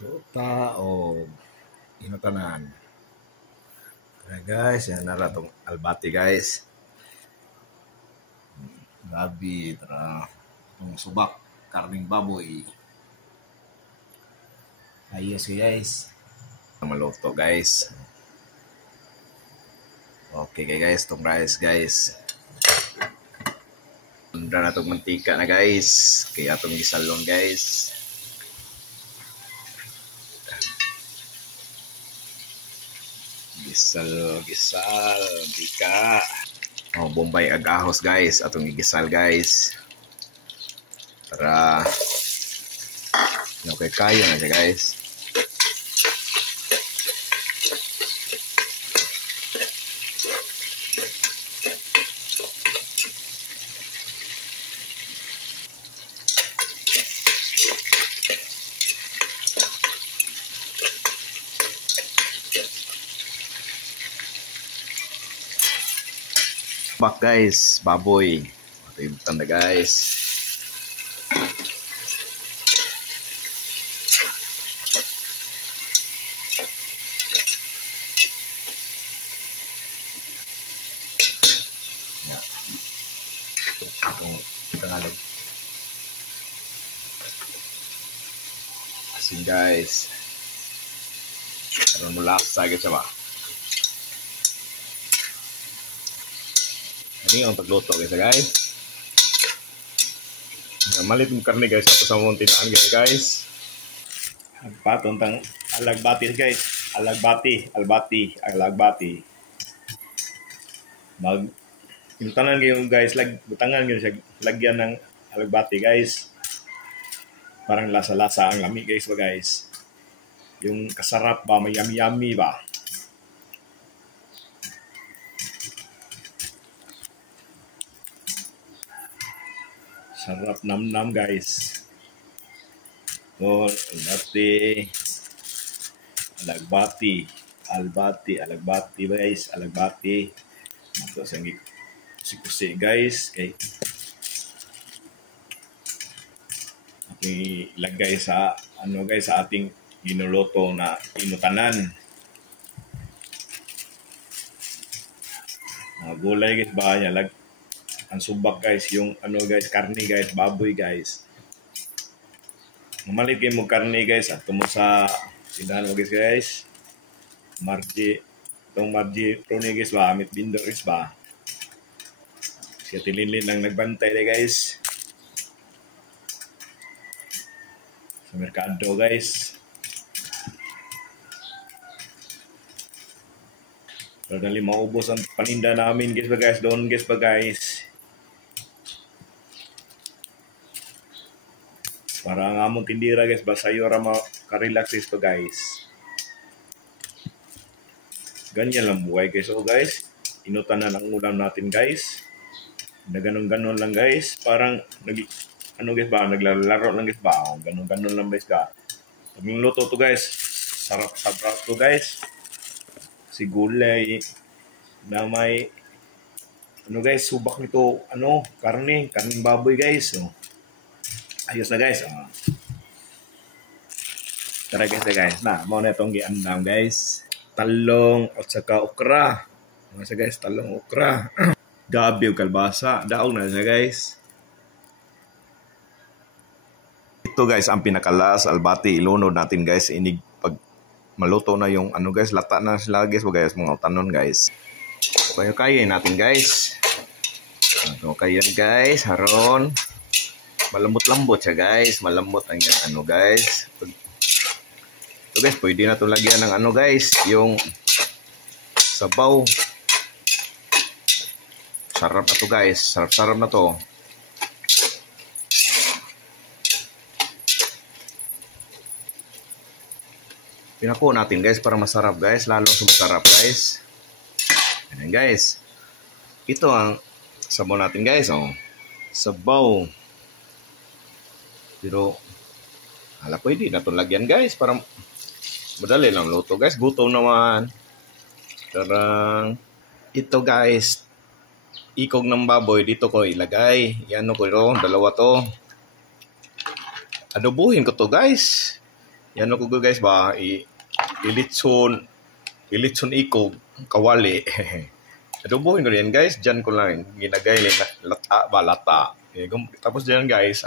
Tuta o inutanan. Kaya guys, yan na itong albati guys. Gabi, tara. Itong subak, karning baboy. Ayos guys. Maluto guys. Okay guys, itong rice guys. Undra na itong mantika na guys. Kaya itong gisalon guys. Gisal, mantika. Oh, Bombay agahos guys. Atong igisal guys. Para okay, kaya na siya guys. Bak guys, baboy. Ito yung tanda guys. Itong Tagalog. Asin guys. Karoon mo lasa guys ba? Ini ang pagluto guys. Malit yung karne guys sa mong tinaan guys. Patong tang alagbati guys. Alagbati. Inutanan kayo guys, butangan kayo siya lagyan ng alagbati guys. Parang lasa-lasa ang lami guys ba guys. Yung kasarap ba, may yummy ba. Sarap nam-nam guys. Oh, alagbati guys, alagbati. Ito sa kusi guys, kay ilagay sa guys sa ating ginuluto na inutanan. Mga gulay guys ba yan ang subak guys, yung guys, karne guys, baboy guys. Mamalit kayo mo karne guys, at mo sa tindahan mo guys. Margie Prone guys ba, amit bindo guys ba. Siya tilinlin lang nagbantay guys. Sa merkado guys. Pero dali maubos ang paninda namin guys ba guys, doon guys ba guys. Para nga mong tindira guys, basayo rama ka-relax guys pa guys. Ganyan lang buhay guys. So guys, inutanan ang ulam natin guys. Na ganun-ganun lang guys. Parang guys ba, naglalaro lang guys ba. Ganun-ganun lang guys ka. Pag luto to guys, sarap to guys. Si gulay na may guys, subak nito karning baboy guys. So, ayos na guys. Tara guys. Mau na itong giandam guys. Talong at saka okra. Mga guys, talong okra. Gabi o kalbasa. Daog na siya guys. Ito guys, ang pinakalas, albati, ilunod natin guys. Pag maluto na yung guys, lata na sila guys. Guys, mga utanon guys. Kaya natin guys. Kaya guys, haron. Malambot-lambot siya guys. Malambot ang guys. Ito guys, pwede na ito lagyan ng guys. Yung sabaw. Sarap na to guys. Sarap na to. Pinako natin guys para masarap guys. Lalo sumasarap guys. Ayan guys. Ito ang sabaw natin guys. Sabaw. Pero pwede na itong lagyan guys para madali lang luto guys. Gutom naman. Tarang ito guys, ikog ng baboy dito ko ilagay. Yan ko dalawa to. Adobuhin ko to guys. Yan ko guys ba, ilitson ikog, kawali. Adobohin ko yan guys, dyan ko lang ginagay lata. Tapos dyan guys,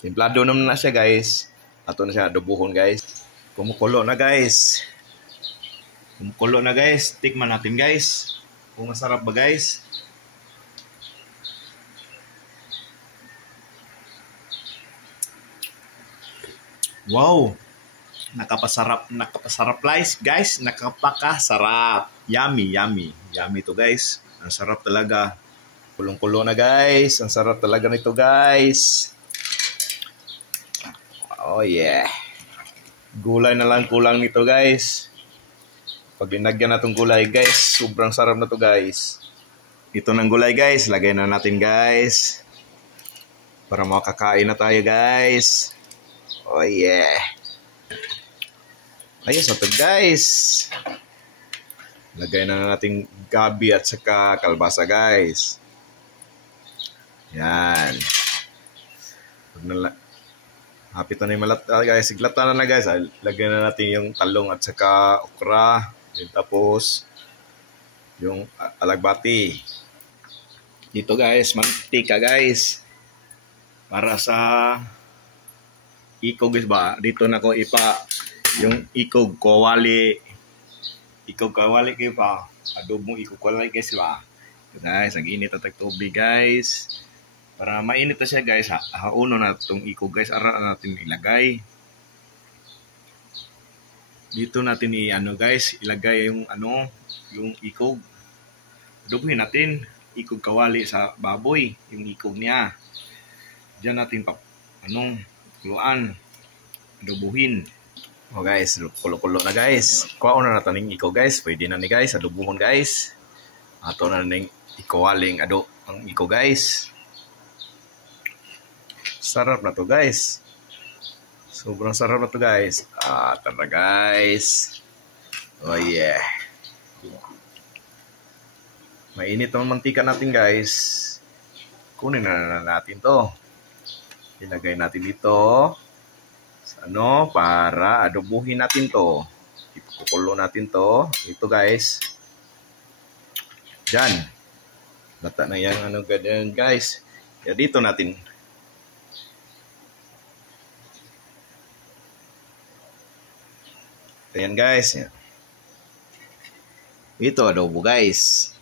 timplado naman na siya guys. Ato na siya adobohon guys. Kumukulo na guys. Tikman natin guys. Kung masarap ba guys. Wow! Nakapasarap guys. Nakapakasarap. Yummy to guys. Ang sarap talaga. Kulong-kulo na guys. Ang sarap talaga nito guys. Oh yeah. Gulay na lang kulang nito guys. Pag linagyan na itong gulay guys, sobrang sarap na to guys. Ito ng gulay guys. Lagay na natin guys. Para makakain na tayo guys. Oh yeah. Ayos na to guys. Lagay na natin gabi at saka kalbasa guys. Yan. Hapit na yung malata guys. Siglata na guys. Lagay na natin yung talong at saka okra. Then tapos yung alagbati. Dito guys, mantika guys. Para sa ikog guys ba? Dito na ko yung ikog kawali. Ikog kawali kayo pa. Adobong ikog kawali guys ba? Guys, nag-init at tubig guys. Para mainit na siya guys. Hauno na itong ikog guys. Ara natin ilagay. Dito natin guys, ilagay yung yung ikog. Adobohin natin ikog kawali sa baboy, yung ikog niya. Diyan natin kuluan. Adobohin. Oh guys, kulo-kulo na guys. Kuha na natin yung ikog guys. Pwede na ni guys, adobohon guys. Ato na ning ikawaling ang ikog guys. Sarap na to guys. Sobrang sarap na to guys. Tara guys. Oh yeah. Mainit ang mantika natin guys. Kunin na natin to. Ilagay natin dito. Para adobohin natin to. Ikukulo natin to. Ito guys. Diyan. Bata na yan ganyan guys. Kaya dito natin. Ayan guys. Ito adobo guys.